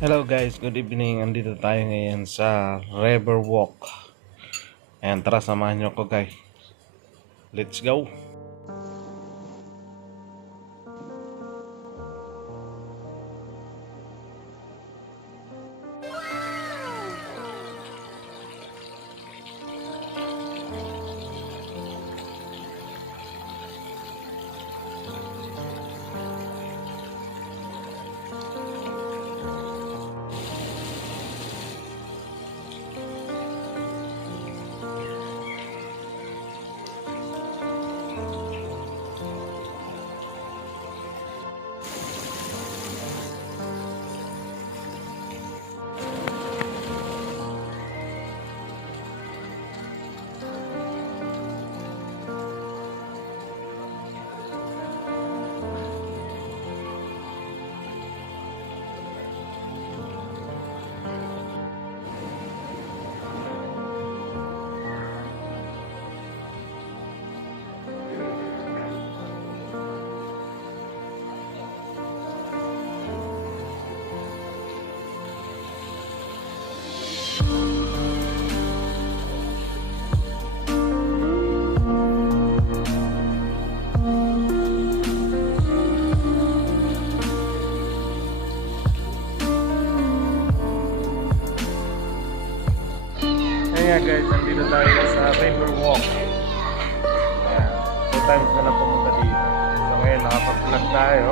Hello guys, good evening. Andito tayo ngayon sa Riverwalk. Ayan, tara samahan nyo ko guys. Let's go. Kaya guys, nandito tayo sa Riverwalk. Ayan, 2 times na lang pumunta dito. So ngayon nakapag-vlog tayo.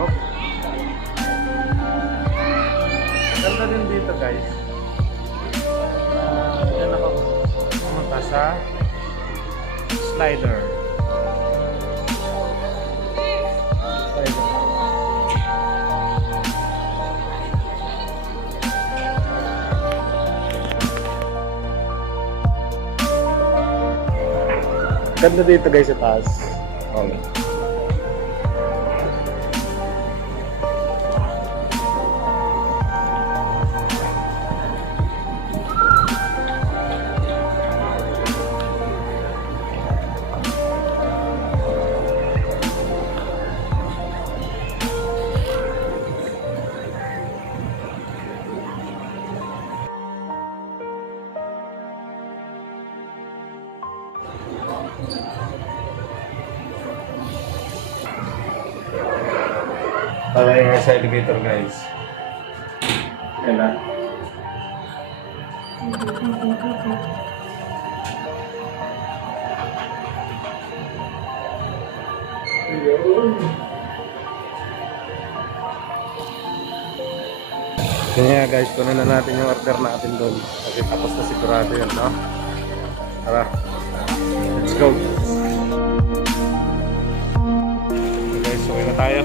Ganda din dito guys. Yan ako pumunta sa slider. Ganda dito guys sa taas. Okay. Tayo nga sa elevator guys. Kaya kaya guys, kunin na natin yung order natin doon. Kasi tapos na sigurado yan, no? Tara, let's go. Okay guys, okay na tayo.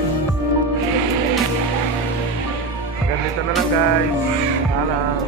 Hanggang dito na lang guys. Alam.